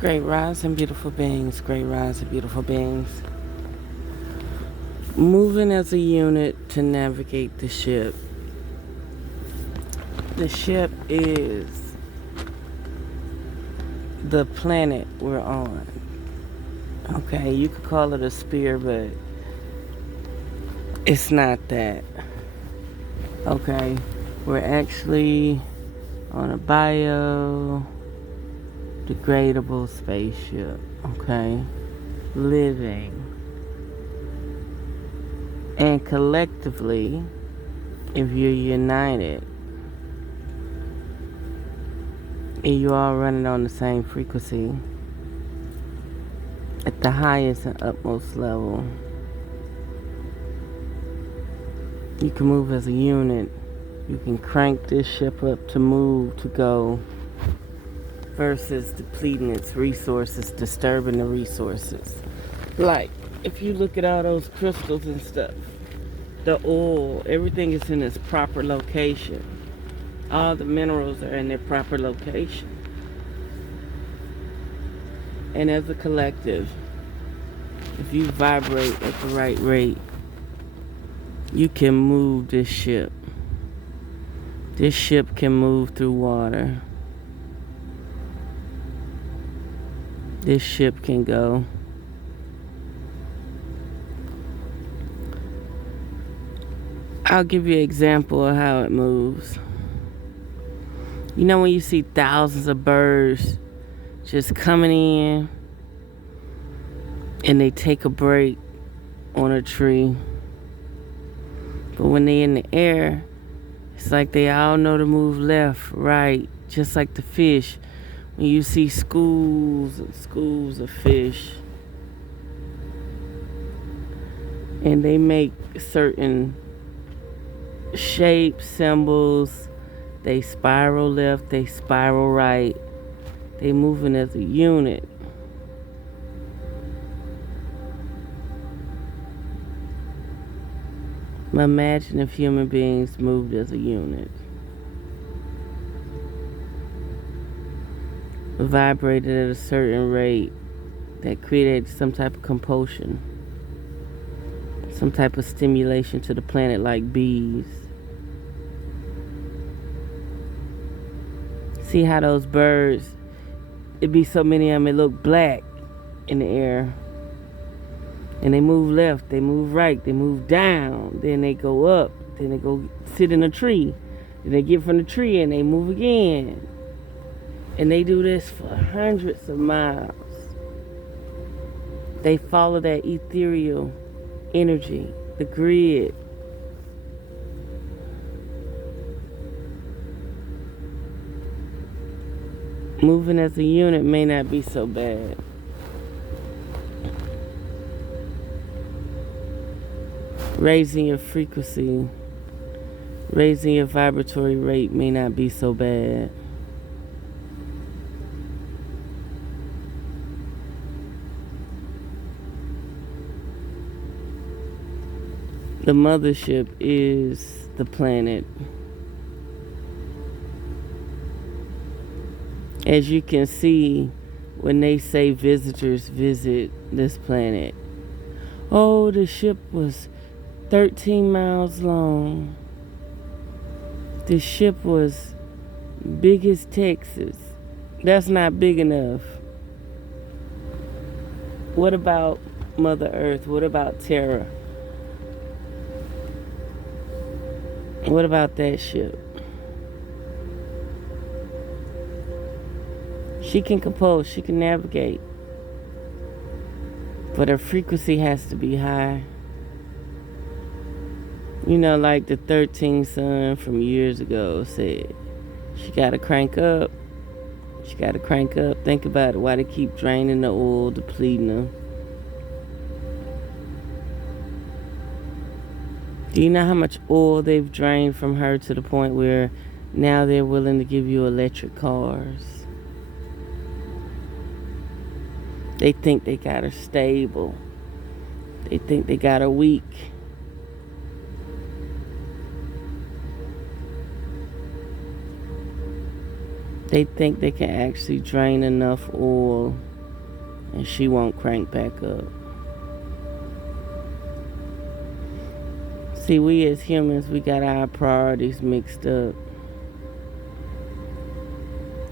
Great rise and beautiful beings, great rise and beautiful beings. Moving as a unit to navigate the ship. The ship is the planet we're on. Okay, you could call it a spear, but it's not that. Okay, we're actually on a biodegradable spaceship. Okay, living. And collectively, if you're united and you're all running on the same frequency at the highest and utmost level, you can move as a unit. You can crank this ship up to move, to go, versus depleting its resources, disturbing the resources. Like, if you look at all those crystals and stuff, the oil, everything is in its proper location. All the minerals are in their proper location. And as a collective, if you vibrate at the right rate, you can move this ship. This ship can move through water. This ship can go. I'll give you an example of how it moves. You know when you see thousands of birds just coming in and they take a break on a tree, but when they're in the air, it's like they all know to move left, right, just like the fish. When you see schools and schools of fish, and they make certain shapes, symbols, they spiral left, they spiral right, they moving as a unit. But imagine if human beings moved as a unit. Vibrated at a certain rate that created some type of compulsion, some type of stimulation to the planet, like bees. See how those birds, it be so many of them, it look black in the air. And they move left, they move right, they move down, then they go up, then they go sit in a tree, then they get from the tree and they move again. And they do this for hundreds of miles. They follow that ethereal energy, the grid. Moving as a unit may not be so bad. Raising your frequency, raising your vibratory rate may not be so bad. The mothership is the planet. As you can see, when they say visitors visit this planet, oh, the ship was 13 miles long. The ship was big as Texas. That's not big enough. What about Mother Earth? What about Terra? What about that ship? She can compose, she can navigate, but her frequency has to be high. You know, like the 13th son from years ago said, she gotta crank up. She gotta crank up. Think about it, why they keep draining the oil, depleting them. Do you know how much oil they've drained from her to the point where now they're willing to give you electric cars? They think they got her stable. They think they got her weak. They think they can actually drain enough oil and she won't crank back up. See, we as humans, we got our priorities mixed up.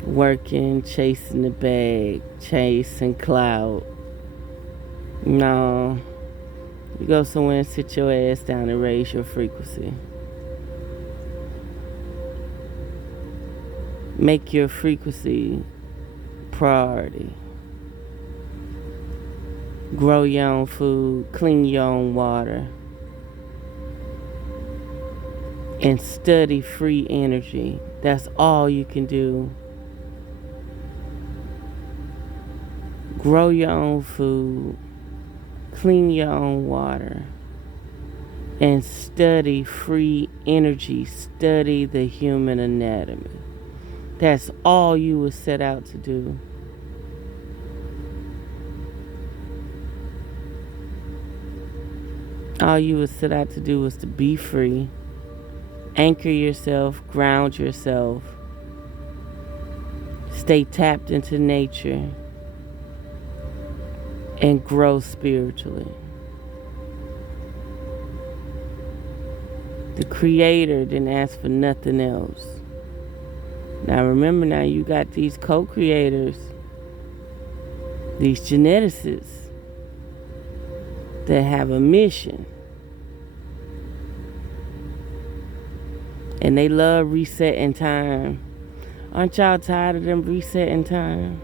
Working, chasing the bag, chasing clout. No. You go somewhere and sit your ass down and raise your frequency. Make your frequency priority. Grow your own food, clean your own water, and study free energy. That's all you can do. Grow your own food, clean your own water, and study free energy. Study the human anatomy. That's all you were set out to do. All you were set out to do was to be free, anchor yourself, ground yourself, stay tapped into nature, and grow spiritually. The Creator didn't ask for nothing else. Now remember, now you got these co-creators, these geneticists that have a mission. And they love resetting time. Aren't y'all tired of them resetting time?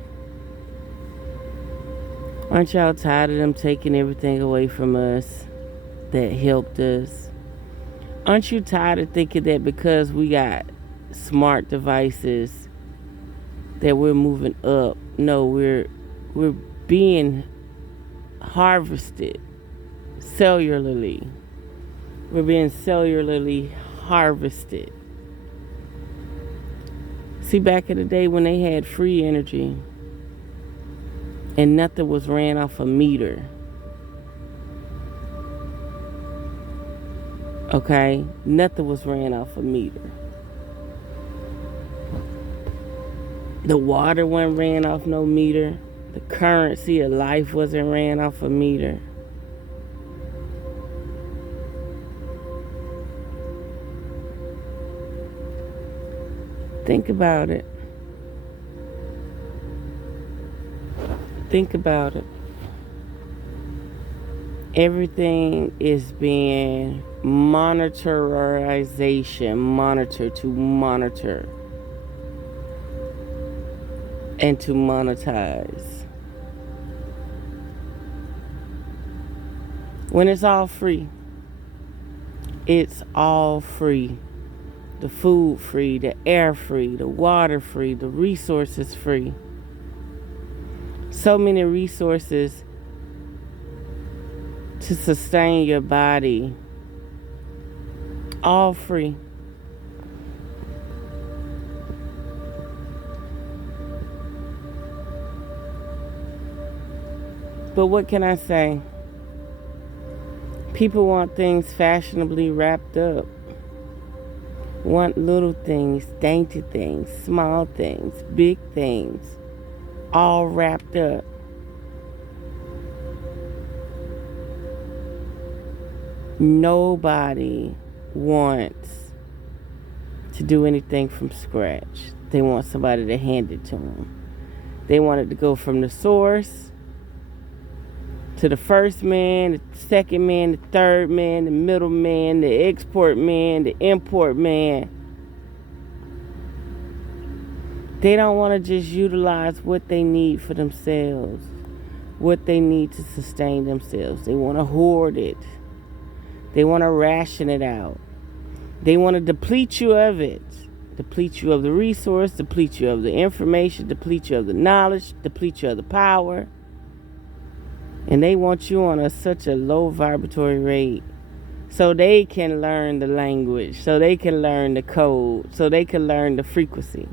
Aren't y'all tired of them taking everything away from us that helped us? Aren't you tired of thinking that because we got smart devices that we're moving up? No, we're being harvested cellularly. We're being cellularly harvested. See, back in the day when they had free energy and nothing was ran off a meter. Okay? Nothing was ran off a meter. The water wasn't ran off no meter. The currency of life wasn't ran off a meter. Think about it. Think about it. Everything is being monitored to monitor and to monetize. When it's all free, it's all free. The food free, the air free, the water free, the resources free. So many resources to sustain your body. All free. But what can I say? People want things fashionably wrapped up. Want little things, dainty things, small things, big things, all wrapped up. Nobody wants to do anything from scratch. They want somebody to hand it to them. They want it to go from the source to the first man, the second man, the third man, the middle man, the export man, the import man. They don't want to just utilize what they need for themselves, what they need to sustain themselves. They want to hoard it. They want to ration it out. They want to deplete you of it. Deplete you of the resource, deplete you of the information, deplete you of the knowledge, deplete you of the power. And they want you on such a low vibratory rate so they can learn the language, so they can learn the code, so they can learn the frequency.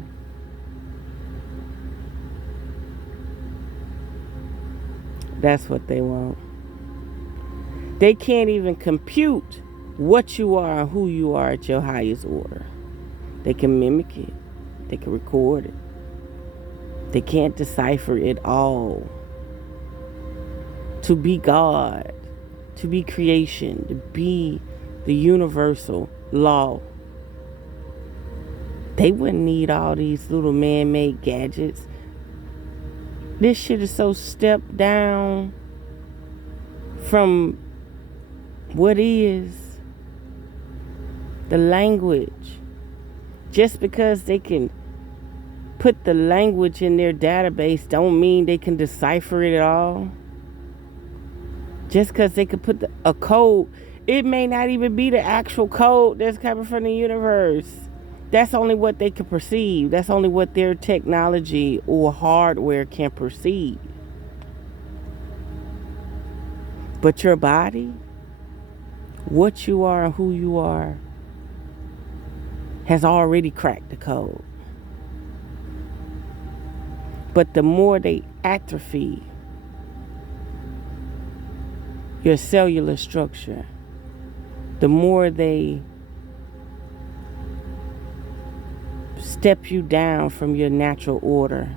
That's what they want. They can't even compute what you are and who you are at your highest order. They can mimic it. They can record it. They can't decipher it all. to be God, to be creation, to be the universal law. They wouldn't need all these little man-made gadgets. This shit is so stepped down from what is the language. Just because they can put the language in their database don't mean they can decipher it all. Just because they could put a code, it may not even be the actual code that's coming from the universe. That's only what they can perceive. That's only what their technology or hardware can perceive. But your body, what you are and who you are, has already cracked the code. But the more they atrophy your cellular structure, the more they step you down from your natural order,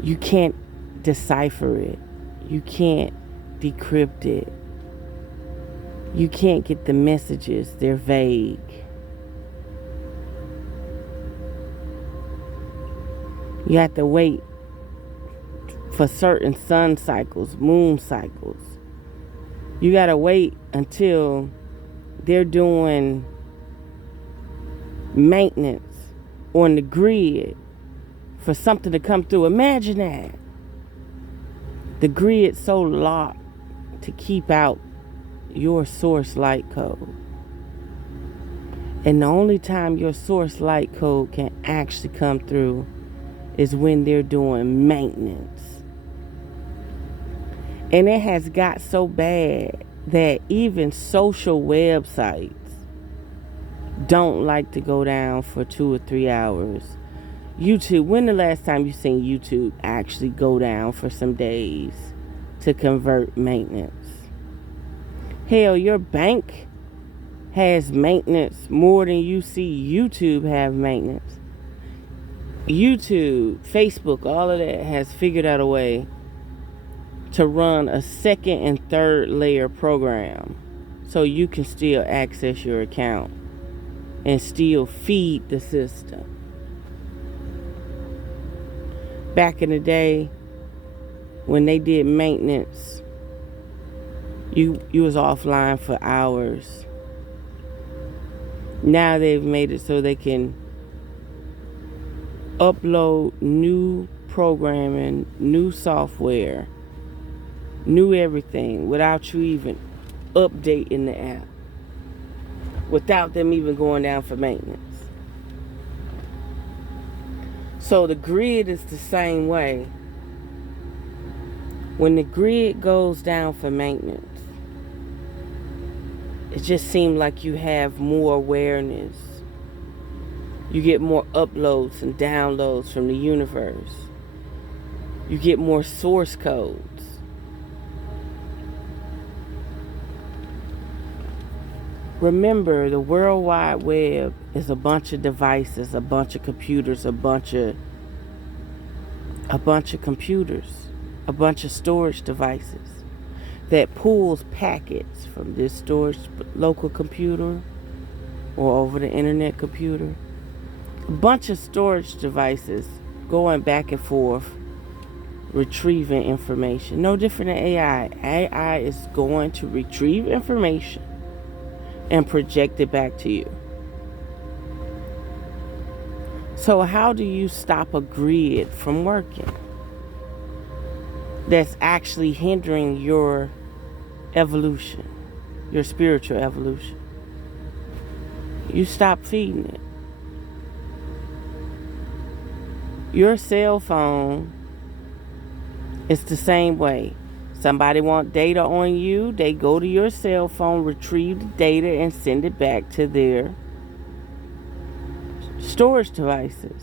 you can't decipher it. You can't decrypt it. You can't get the messages. They're vague. You have to wait for certain sun cycles, moon cycles. You gotta wait until they're doing maintenance on the grid for something to come through. Imagine that. The grid's so locked to keep out your source light code. And the only time your source light code can actually come through is when they're doing maintenance. And it has got so bad that even social websites don't like to go down for 2 or 3 hours. YouTube, when the last time you seen YouTube actually go down for some days to convert maintenance? Hell, your bank has maintenance more than you see YouTube have maintenance. YouTube, Facebook, all of that has figured out a way to run a second and third layer program so you can still access your account and still feed the system. Back in the day, when they did maintenance, you was offline for hours. Now they've made it so they can upload new programming, new software, new everything without you even updating the app, without them even going down for maintenance. So the grid is the same way. When the grid goes down for maintenance, it just seems like you have more awareness. You get more uploads and downloads from the universe. You get more source codes. Remember, the World Wide Web is a bunch of devices, a bunch of computers, a bunch of computers, a bunch of storage devices that pulls packets from this storage local computer or over the internet computer. A bunch of storage devices going back and forth, retrieving information. No different than AI. AI is going to retrieve information and project it back to you. So how do you stop a grid from working that's actually hindering your evolution, your spiritual evolution? You stop feeding it. Your cell phone is the same way. Somebody want data on you, they go to your cell phone, retrieve the data, and send it back to their storage devices.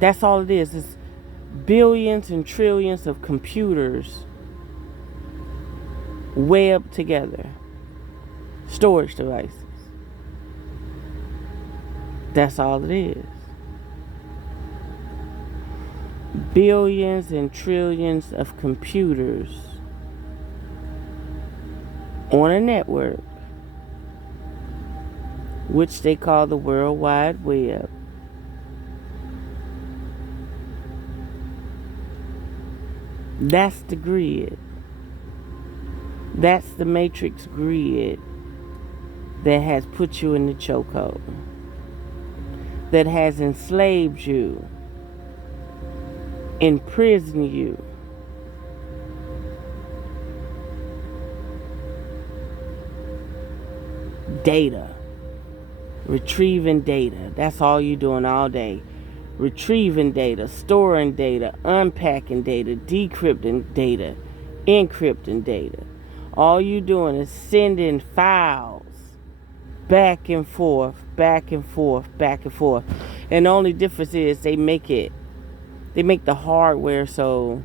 That's all it is. It's billions and trillions of computers webbed together. Storage devices. That's all it is. billions and trillions of computers on a network, which they call the World Wide Web. That's the grid. That's the matrix grid that has put you in the chokehold, that has enslaved you, imprisoned you. Data. Retrieving data. That's all you're doing all day. Retrieving data, storing data, unpacking data, decrypting data, encrypting data. All you're doing is sending files back and forth, back and forth, back and forth. And the only difference is they make the hardware so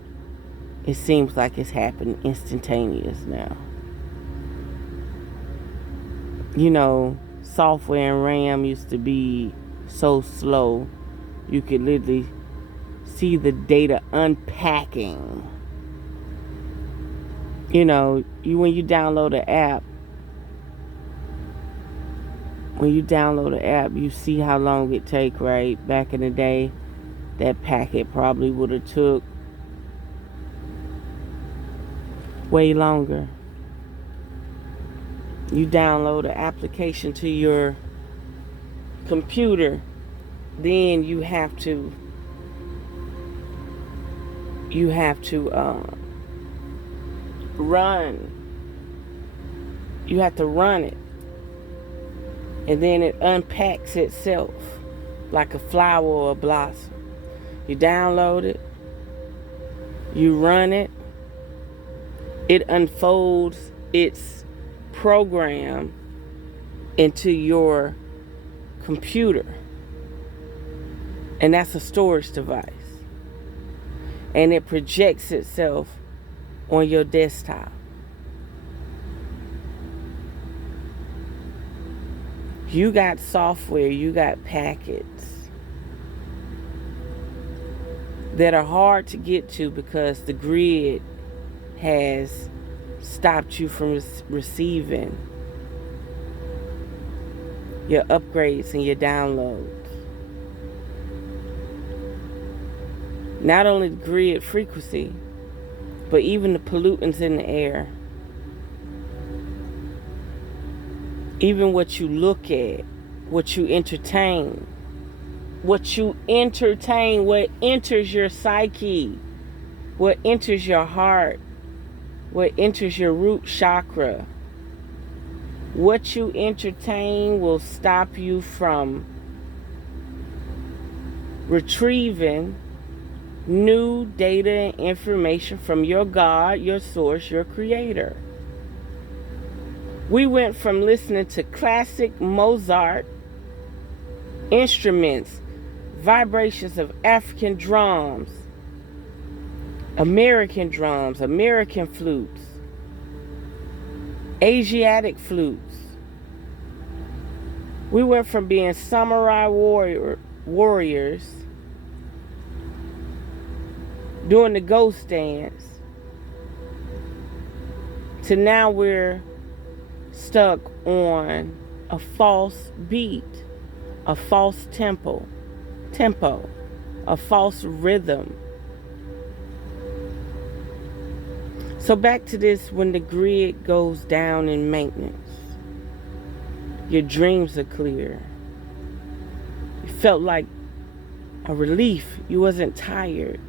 it seems like it's happening instantaneous now. You know, software and RAM used to be so slow. You could literally see the data unpacking. You know, when you download an app, you see how long it take, right? Back in the day, that packet probably would have took way longer. You download an application to your computer, then you have to run it, and then it unpacks itself like a flower or a blossom. You download it, you run it, it unfolds its program into your computer, and that's a storage device, and it projects itself on your desktop. You got software, you got packets that are hard to get to because the grid has stopped you from receiving your upgrades and your downloads. Not only the grid frequency, but even the pollutants in the air. Even what you look at, what you entertain, what enters your psyche, what enters your heart, what enters your root chakra. What you entertain will stop you from retrieving new data and information from your God, your source, your creator. We went from listening to classic Mozart instruments, vibrations of African drums, American flutes, Asiatic flutes. We went from being samurai warriors doing the ghost dance to now we're stuck on a false beat, a false tempo, a false rhythm. So back to this, when the grid goes down in maintenance, your dreams are clear. You felt like a relief. You wasn't tired.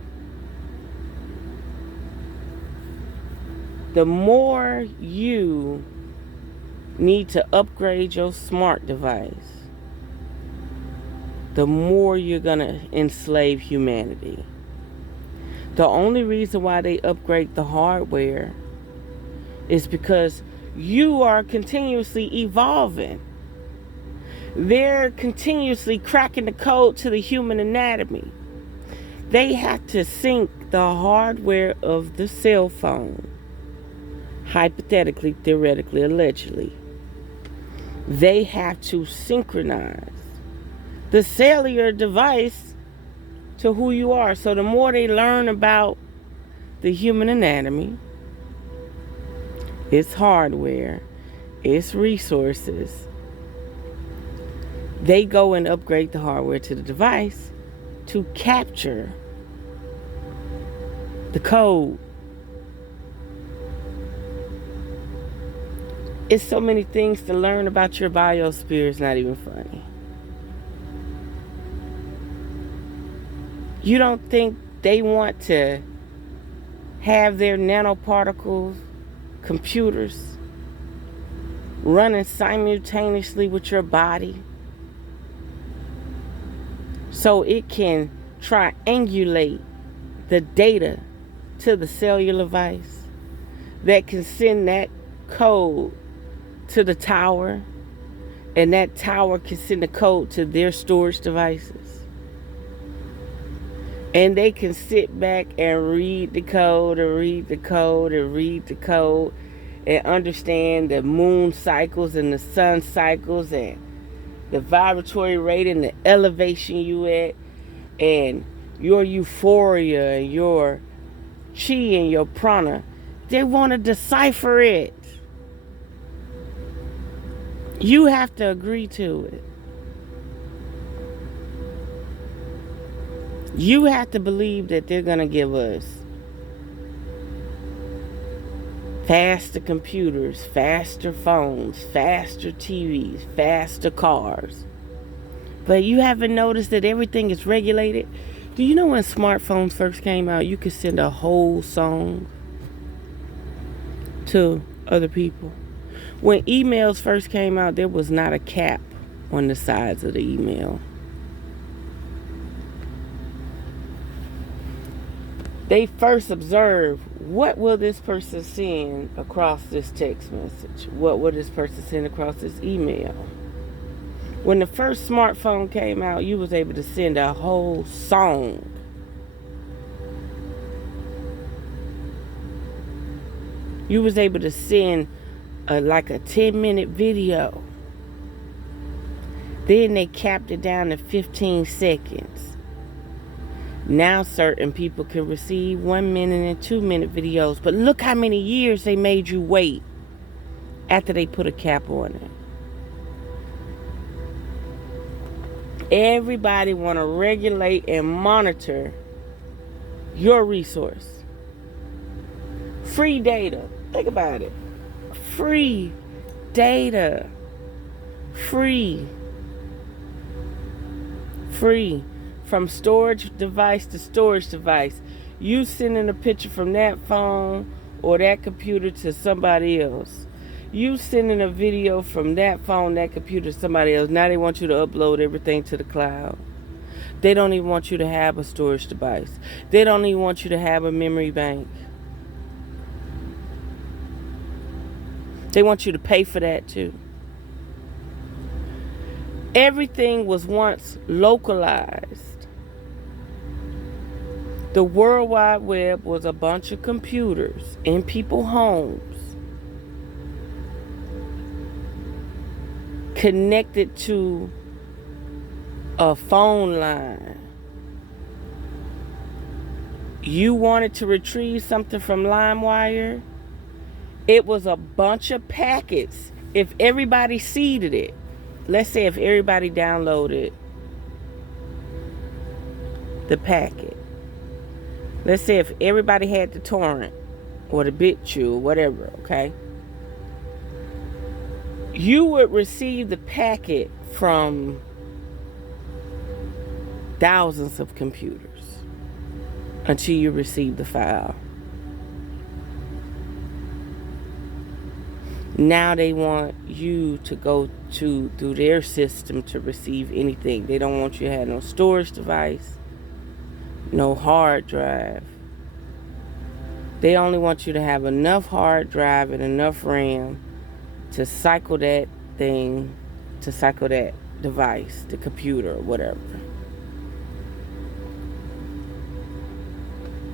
The more you need to upgrade your smart device, the more you're gonna enslave humanity. The only reason why they upgrade the hardware is because you are continuously evolving. They're continuously cracking the code to the human anatomy. They have to sync the hardware of the cell phone, hypothetically, theoretically, allegedly. They have to synchronize the cellular device to who you are. So the more they learn about the human anatomy, its hardware, its resources, they go and upgrade the hardware to the device to capture the code. It's so many things to learn about your biosphere, it's not even funny. You don't think they want to have their nanoparticles computers running simultaneously with your body so it can triangulate the data to the cellular device that can send that code to the tower, and that tower can send the code to their storage devices, and they can sit back and read the code and read the code and read the code and understand the moon cycles and the sun cycles and the vibratory rate and the elevation you at and your euphoria and your chi and your prana. They want to decipher it. You have to agree to it. You have to believe that they're going to give us faster computers, faster phones, faster TVs, faster cars. But you haven't noticed that everything is regulated? Do you know when smartphones first came out, you could send a whole song to other people? When emails first came out, there was not a cap on the sides of the email. They first observed, what will this person send across this text message? What will this person send across this email? When the first smartphone came out, you was able to send a whole song. You was able to send like a 10-minute video. Then they capped it down to 15 seconds. Now certain people can receive 1 minute and 2-minute videos. But look how many years they made you wait after they put a cap on it. Everybody want to regulate and monitor your resource. Free data. Think about it. Free data. Free. From storage device to storage device. You sending a picture from that phone or that computer to somebody else. You sending a video from that phone, that computer to somebody else. Now they want you to upload everything to the cloud. They don't even want you to have a storage device. They don't even want you to have a memory bank. They want you to pay for that too. Everything was once localized. The World Wide Web was a bunch of computers in people's homes connected to a phone line. You wanted to retrieve something from LimeWire, it was a bunch of packets. If everybody seeded it, let's say if everybody downloaded the packet, let's say if everybody had the torrent or the BitChute or whatever, okay? You would receive the packet from thousands of computers until you receive the file. Now they want you to go through their system to receive anything. They don't want you to have no storage device, no hard drive. They only want you to have enough hard drive and enough RAM to cycle that thing, to cycle that device, the computer or whatever.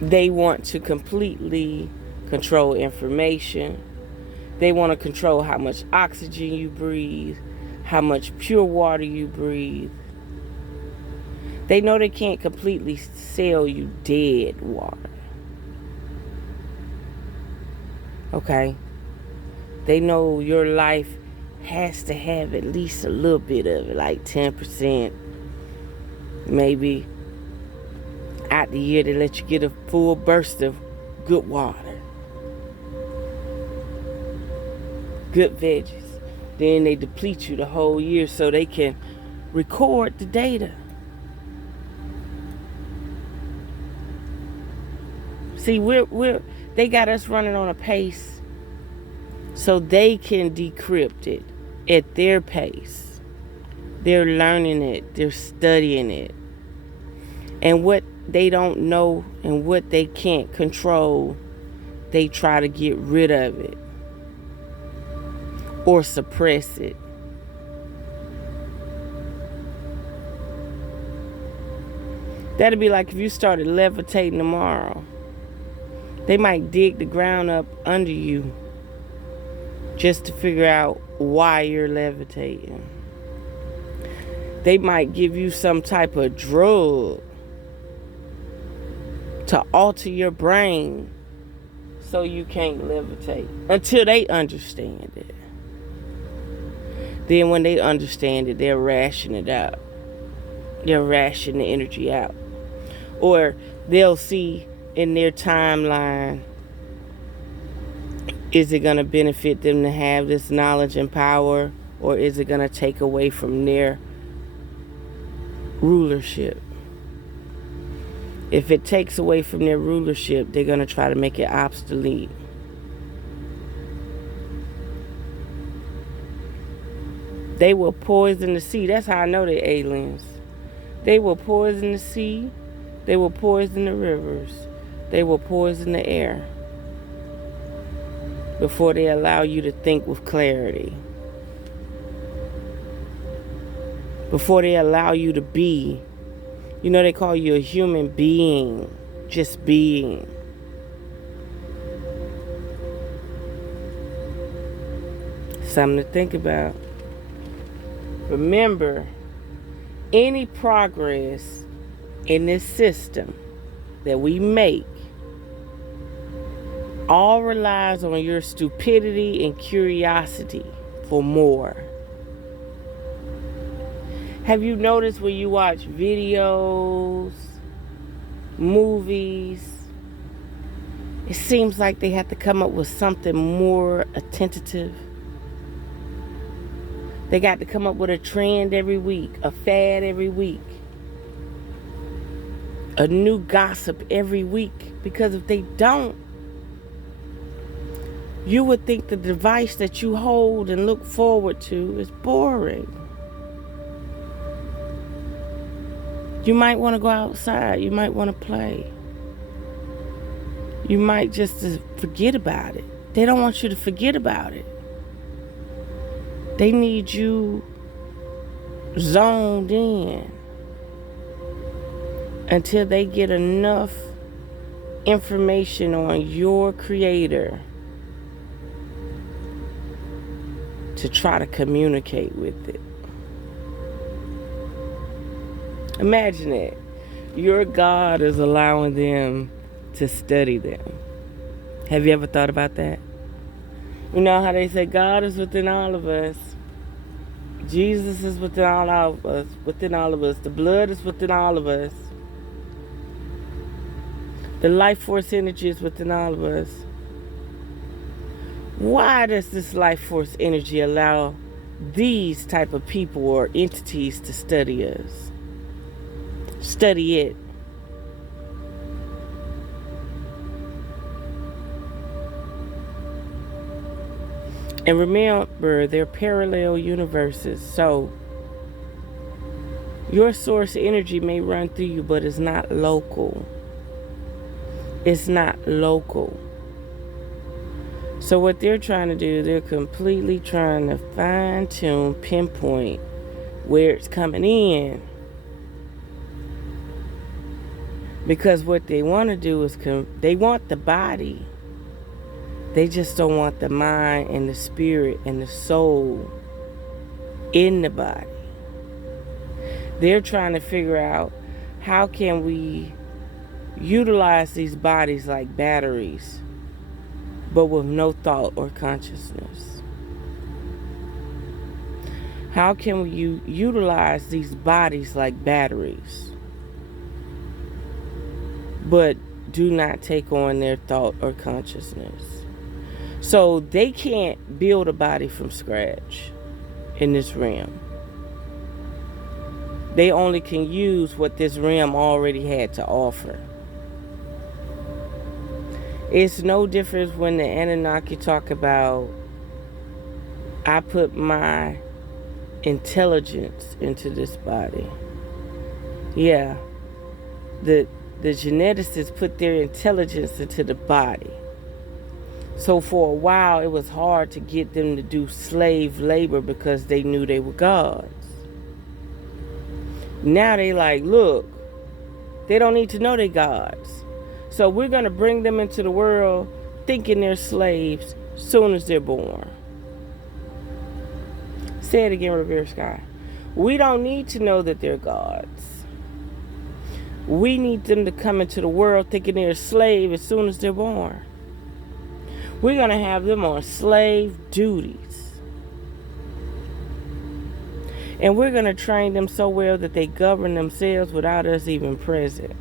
They want to completely control information. They want to control how much oxygen you breathe, how much pure water you breathe. They know they can't completely sell you dead water. Okay? They know your life has to have at least a little bit of it, like 10%. Maybe out the year they let you get a full burst of good water, good veggies. Then they deplete you the whole year so they can record the data. See, they got us running on a pace so they can decrypt it at their pace. They're learning it, they're studying it. And what they don't know and what they can't control, they try to get rid of it or suppress it. That'd be like if you started levitating tomorrow. They might dig the ground up under you just to figure out why you're levitating. They might give you some type of drug to alter your brain so you can't levitate until they understand it. Then when they understand it, they'll ration it out. They'll ration the energy out. Or they'll see in their timeline, is it going to benefit them to have this knowledge and power, or is it going to take away from their rulership? If it takes away from their rulership, they're going to try to make it obsolete. They will poison the sea. That's how I know they're aliens. They will poison the sea. They will poison the rivers. They will poison the air before they allow you to think with clarity. Before they allow you to be. You know, they call you a human being. Just being. Something to think about. Remember, any progress in this system that we make all relies on your stupidity and curiosity for more. Have you noticed when you watch videos, movies, it seems like they have to come up with something more attentive? They got to come up with a trend every week, a fad every week, a new gossip every week. Because if they don't, you would think the device that you hold and look forward to is boring. You might want to go outside. You might want to play. You might just forget about it. They don't want you to forget about it. They need you zoned in until they get enough information on your creator to try to communicate with it. Imagine it. Your God is allowing them to study them. Have you ever thought about that? You know how they say God is within all of us. Jesus is within all of us. The blood is within all of us. The life force energy is within all of us. Why does this life force energy allow these type of people or entities to study us? Study it. And remember, they're parallel universes. So your source energy may run through you, but it's not local. It's not local. So what they're trying to do, they're completely trying to fine-tune, pinpoint where it's coming in. Because what they want to do is, they want the body. They just don't want the mind and the spirit and the soul in the body. They're trying to figure out how can we utilize these bodies like batteries, but with no thought or consciousness? How can we utilize these bodies like batteries, but do not take on their thought or consciousness? So they can't build a body from scratch in this realm. They only can use what this realm already had to offer. It's no difference when the Anunnaki talk about, I put my intelligence into this body. Yeah, the geneticists put their intelligence into the body. So for a while, it was hard to get them to do slave labor because they knew they were gods. Now they like, look, they don't need to know they're gods. So we're going to bring them into the world thinking they're slaves soon as they're born. Say it again, revereskye. We don't need to know that they're gods. We need them to come into the world thinking they're a slave as soon as they're born. We're going to have them on slave duties. And we're going to train them so well that they govern themselves without us even present.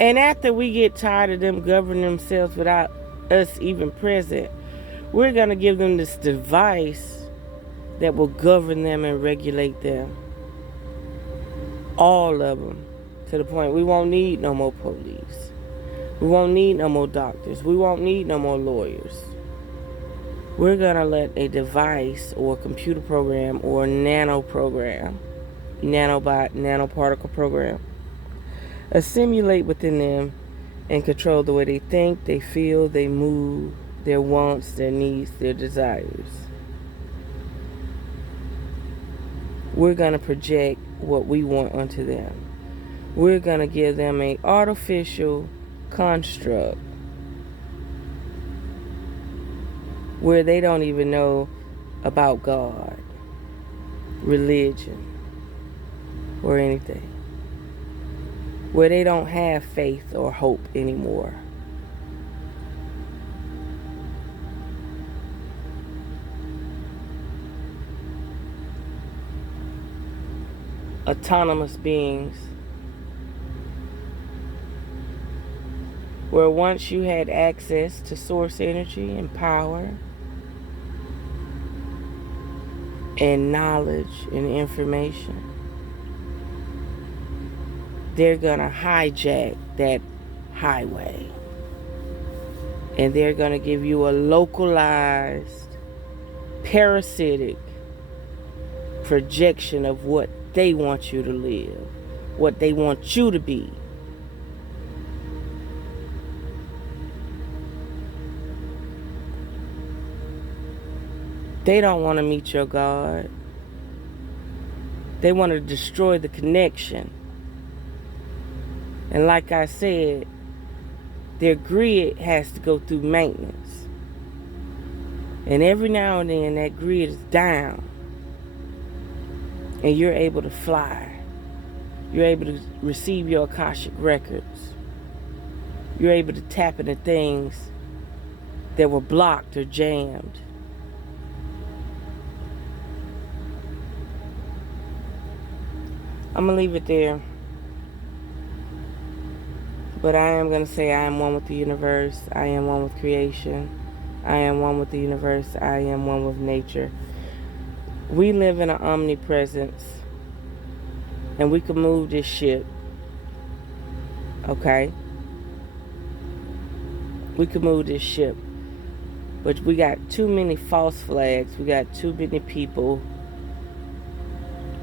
And after we get tired of them governing themselves without us even present, we're going to give them this device that will govern them and regulate them. All of them. To the point we won't need no more police. We won't need no more doctors. We won't need no more lawyers. We're going to let a device or a computer program or a nano program, nanobot, nanoparticle program, assimilate within them and control the way they think, they feel, they move, their wants, their needs, their desires. We're going to project what we want onto them. We're going to give them an artificial construct where they don't even know about God, religion, or anything. Where they don't have faith or hope anymore. Autonomous beings. Where once you had access to source energy and power and knowledge and information, they're going to hijack that highway. And they're going to give you a localized, parasitic projection of what they want you to live, what they want you to be. They don't want to meet your God. They want to destroy the connection. And like I said, their grid has to go through maintenance. And every now and then that grid is down. And you're able to fly. You're able to receive your Akashic records. You're able to tap into things that were blocked or jammed. I'm going to leave it there. But I am going to say I am one with the universe. I am one with creation. I am one with the universe. I am one with nature. We live in an omnipresence. And we can move this ship. Okay? We can move this ship. But we got too many false flags. We got too many people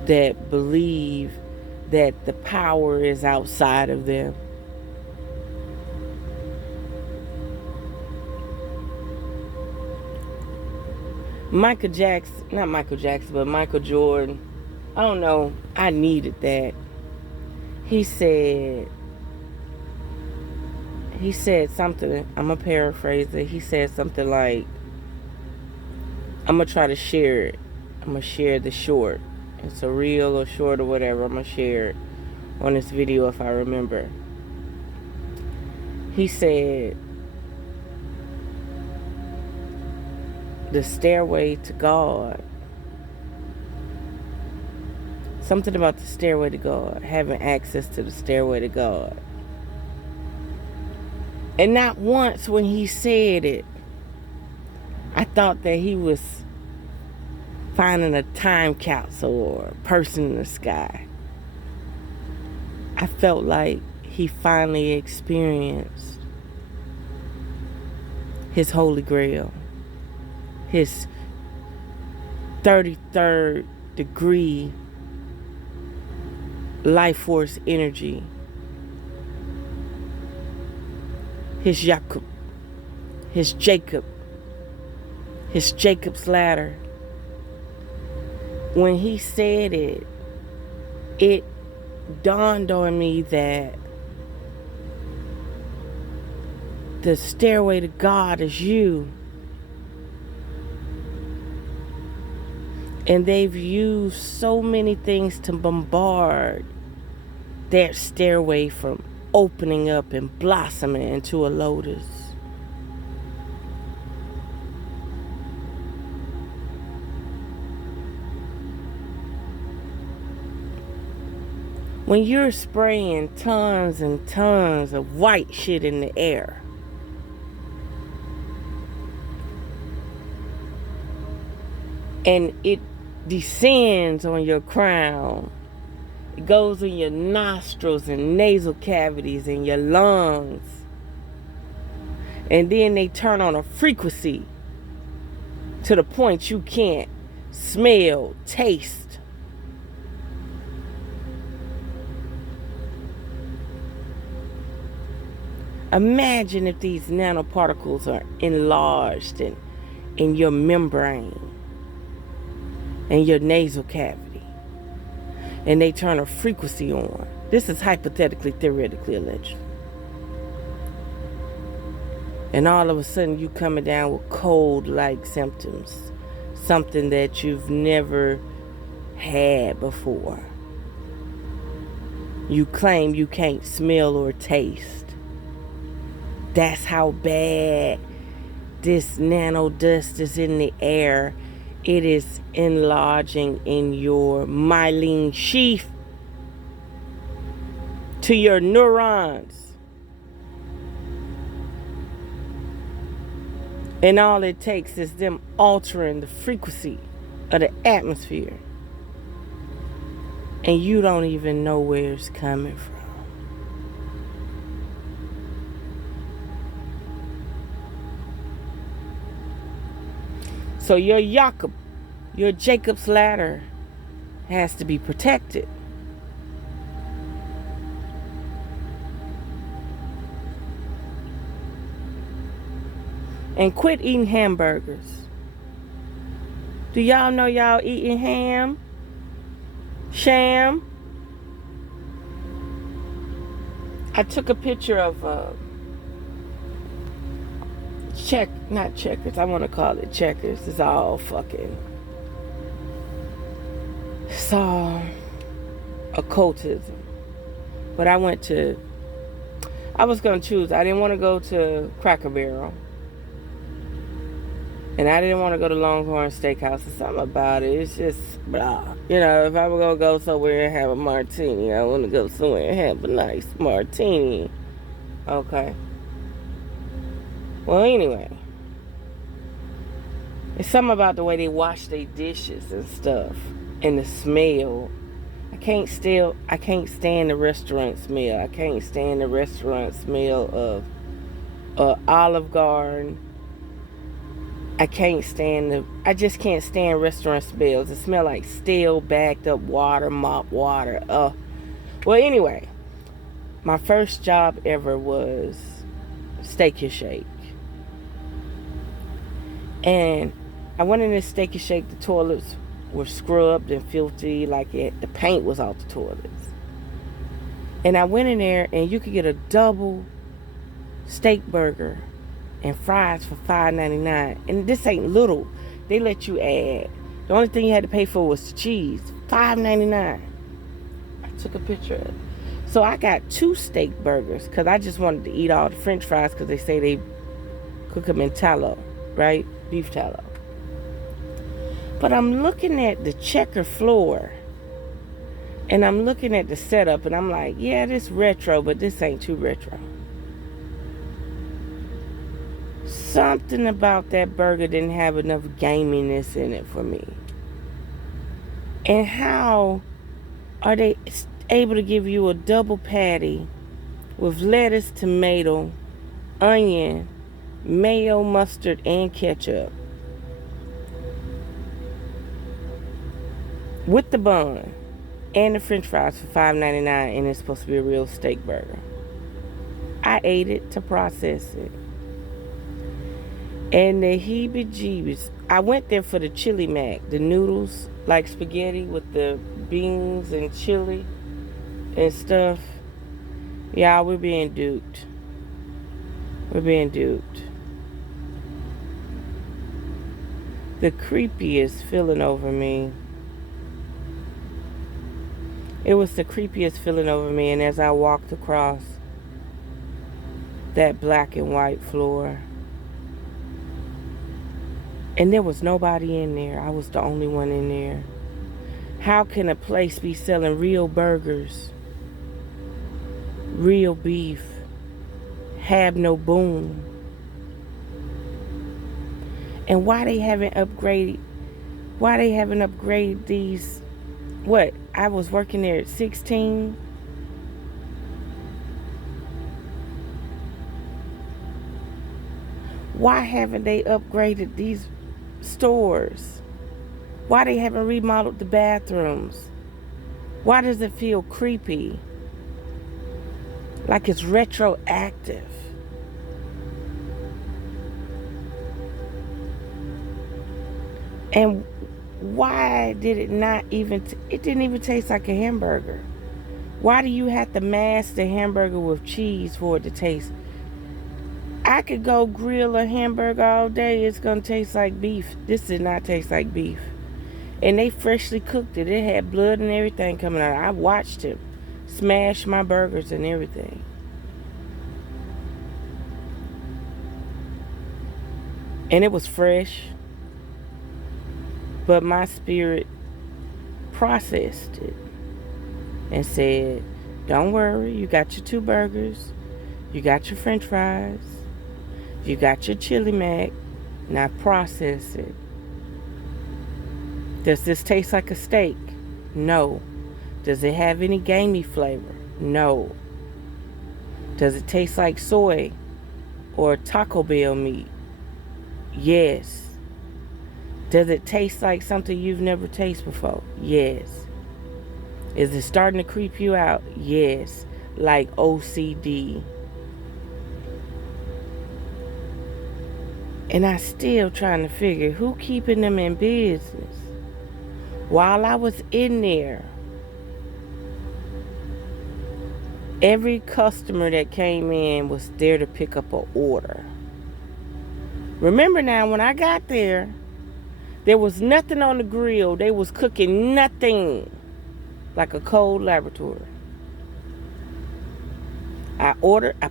that believe that the power is outside of them. Michael Jordan, I don't know, I needed that. He said something, I'm going to paraphrase it. He said something like, I'm going to try to share it. I'm going to share the short. It's a reel or short or whatever. I'm going to share it on this video if I remember. He said, the stairway to God. Something about the stairway to God. Having access to the stairway to God. And not once when he said it, I thought that he was finding a time capsule or a person in the sky. I felt like he finally experienced his Holy Grail. His 33rd degree life force energy. His Jacob. His Jacob. His Jacob's ladder. When he said it, it dawned on me that the stairway to God is you. And they've used so many things to bombard that stairway from opening up and blossoming into a lotus. When you're spraying tons and tons of white shit in the air, and it descends on your crown, it goes in your nostrils and nasal cavities and your lungs, and then they turn on a frequency to the point you can't smell, taste. Imagine if these nanoparticles are enlarged in your membrane and your nasal cavity, and they turn a frequency on. This is hypothetically, theoretically alleged. And all of a sudden you coming down with cold-like symptoms, something that you've never had before. You claim you can't smell or taste. That's how bad this nano dust is in the air. It is enlarging in your myelin sheath to your neurons. And all it takes is them altering the frequency of the atmosphere. And you don't even know where it's coming from. So your Jacob, your Jacob's ladder, has to be protected. And quit eating hamburgers. Do y'all know y'all eating ham? Sham? I took a picture of not checkers, I want to call it checkers. It's all fucking, it's all occultism. But I was going to choose. I didn't want to go to Cracker Barrel. And I didn't want to go to Longhorn Steakhouse. There's something about it. It's just blah. You know, if I were going to go somewhere and have a martini, I want to go somewhere and have a nice martini. Okay. Well, anyway, it's something about the way they wash their dishes and stuff, and the smell. I can't stand the restaurant smell. I can't stand the restaurant smell of Olive Garden. I just can't stand restaurant smells. It smell like stale, backed up water, mop water. Well, anyway, my first job ever was Steak and Shake. And I went in this Steak and Shake. The toilets were scrubbed and filthy, like the paint was off the toilets. And I went in there, and you could get a double steak burger and fries for $5.99. And this ain't little. They let you add. The only thing you had to pay for was the cheese. $5.99. I took a picture of it. So I got 2 steak burgers because I just wanted to eat all the french fries because they say they cook them in tallow, right? Beef tallow. But I'm looking at the checker floor and I'm looking at the setup and I'm like, yeah, this retro, but this ain't too retro. Something about that burger didn't have enough gaminess in it for me. And how are they able to give you a double patty with lettuce, tomato, onion, mayo, mustard, and ketchup with the bun and the french fries for $5.99, and it's supposed to be a real steak burger? I ate it to process it. And the heebie-jeebies. I went there for the chili mac, the noodles, like spaghetti with the beans and chili and stuff. Y'all, we're being duped. We're being duped. The creepiest feeling over me. It was the creepiest feeling over me, and as I walked across that black and white floor, and there was nobody in there. I was the only one in there. How can a place be selling real burgers, real beef, have no boom? And why they haven't upgraded these? What? I was working there at 16. Why haven't they upgraded these stores? Why they haven't remodeled the bathrooms? Why does it feel creepy? Like it's retroactive. And why did it not even, it didn't even taste like a hamburger. Why do you have to mask the hamburger with cheese for it to taste? I could go grill a hamburger all day. It's going to taste like beef. This did not taste like beef. And they freshly cooked it. It had blood and everything coming out. I watched him smash my burgers and everything. And it was fresh. But my spirit processed it and said, don't worry, you got your 2 burgers. You got your french fries. You got your chili mac. Now process it. Does this taste like a steak? No. Does it have any gamey flavor? No. Does it taste like soy or Taco Bell meat? Yes. Does it taste like something you've never tasted before? Yes. Is it starting to creep you out? Yes. Like OCD. And I still trying to figure who keeping them in business. While I was in there, every customer that came in was there to pick up an order. Remember now, when I got there was nothing on the grill. They was cooking nothing, like a cold laboratory. I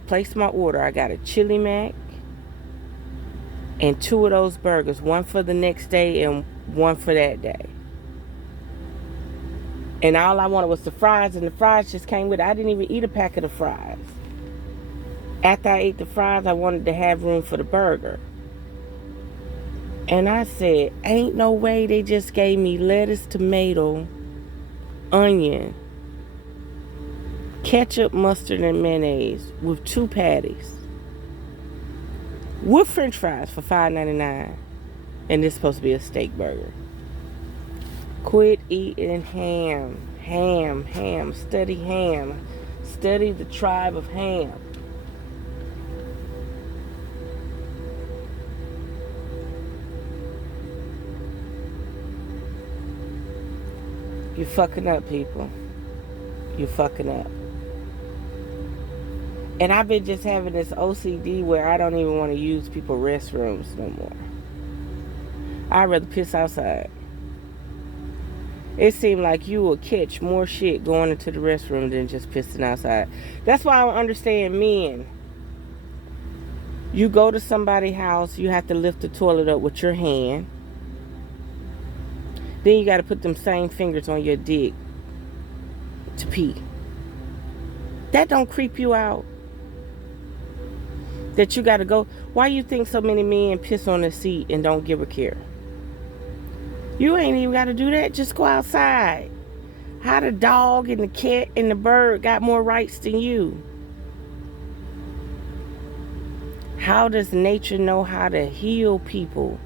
placed my order. I got a chili mac and 2 of those burgers, one for the next day and one for that day. And all I wanted was the fries, and the fries just came with it. I didn't even eat a packet of fries. After I ate the fries, I wanted to have room for the burger. And I said, ain't no way they just gave me lettuce, tomato, onion, ketchup, mustard, and mayonnaise with 2 patties. With french fries for $5.99. And this is supposed to be a steak burger. Quit eating ham. Ham. Study ham. Study the tribe of Ham. You're fucking up, people. You're fucking up. And I've been just having this OCD where I don't even want to use people's restrooms no more. I'd rather piss outside. It seemed like you will catch more shit going into the restroom than just pissing outside. That's why I don't understand men. You go to somebody's house, you have to lift the toilet up with your hand. Then you got to put them same fingers on your dick to pee. That don't creep you out? That you got to go. Why you think so many men piss on the seat and don't give a care? You ain't even got to do that. Just go outside. How the dog and the cat and the bird got more rights than you? How does nature know how to heal people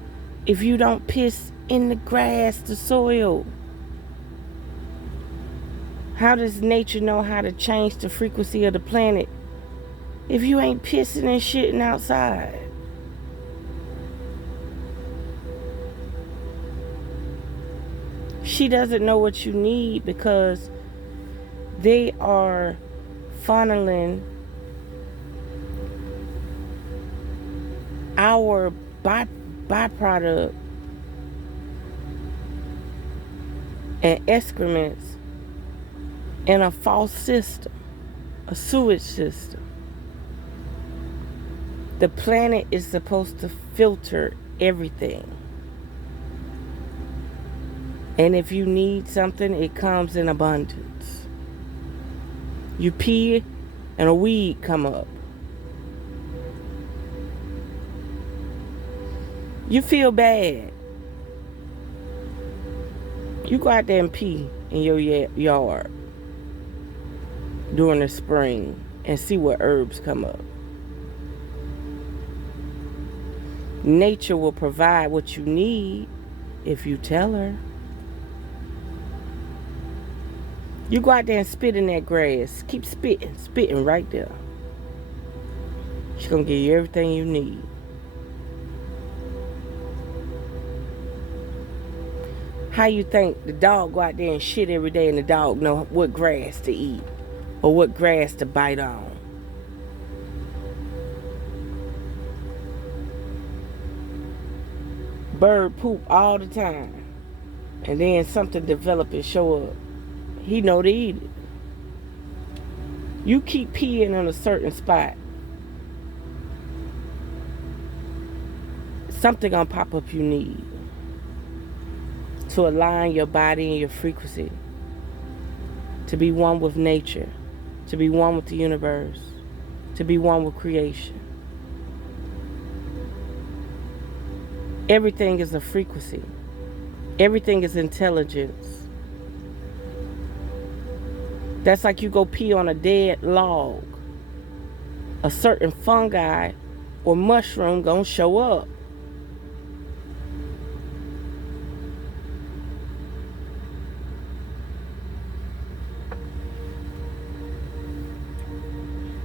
if you don't piss in the grass, the soil? How does nature know how to change the frequency of the planet if you ain't pissing and shitting outside? She doesn't know what you need because they are funneling our byproduct and excrements in a false system, a sewage system. The planet is supposed to filter everything. And if you need something, it comes in abundance. You pee and a weed come up. You feel bad. You go out there and pee in your yard during the spring and see what herbs come up. Nature will provide what you need if you tell her. You go out there and spit in that grass. Keep spitting right there. She's gonna give you everything you need. How you think the dog go out there and shit every day and the dog know what grass to eat or what grass to bite on? Bird poop all the time and then something develop and show up. He know to eat it. You keep peeing in a certain spot, something gonna pop up you need to align your body and your frequency, to be one with nature, to be one with the universe, to be one with creation. Everything is a frequency. Everything is intelligence. That's like you go pee on a dead log. A certain fungi or mushroom gonna show up.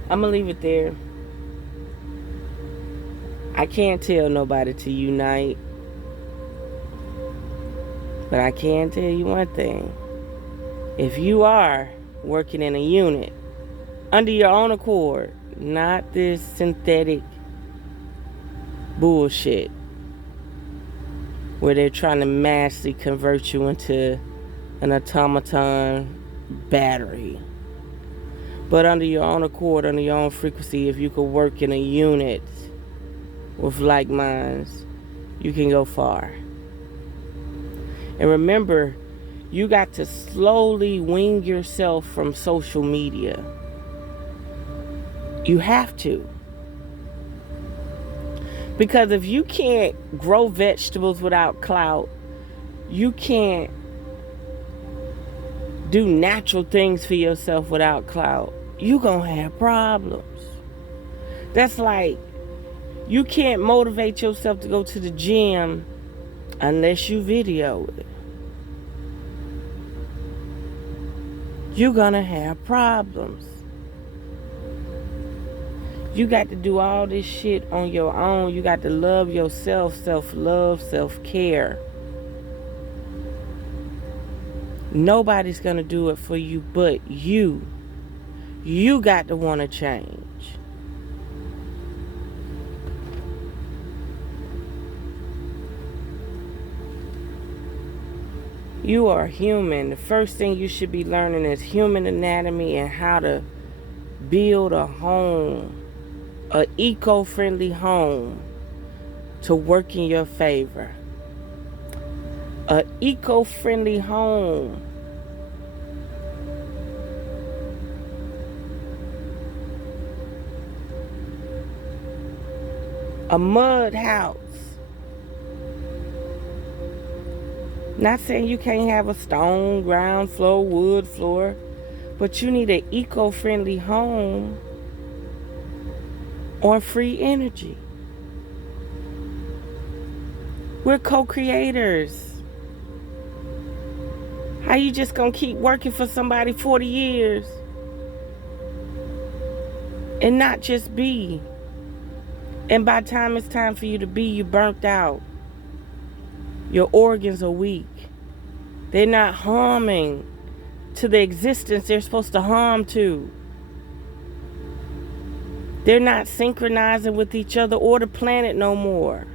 I'm gonna leave it there. I can't tell nobody to unite, but I can tell you one thing. If you are working in a unit under your own accord, not this synthetic bullshit where they're trying to massively convert you into an automaton battery, but under your own accord, under your own frequency, if you could work in a unit with like minds, you can go far. And remember, you got to slowly wean yourself from social media. You have to. Because if you can't grow vegetables without clout, you can't do natural things for yourself without clout, you're going to have problems. That's like, you can't motivate yourself to go to the gym unless you video it. You're gonna have problems. You got to do all this shit on your own. You got to love yourself, self-love, self-care. Nobody's gonna do it for you but you. You got to want to change. You are human. The first thing you should be learning is human anatomy and how to build a home, an eco-friendly home to work in your favor. An eco-friendly home. A mud house. Not saying you can't have a stone, ground floor, wood floor, but you need an eco-friendly home on free energy. We're co-creators. How you just gonna keep working for somebody 40 years and not just be? And by the time it's time for you to be, you burnt out. Your organs are weak. They're not humming to the existence they're supposed to hum to. They're not synchronizing with each other or the planet no more.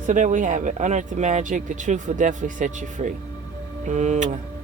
So there we have it. Unearth the magic. The truth will definitely set you free. Mwah.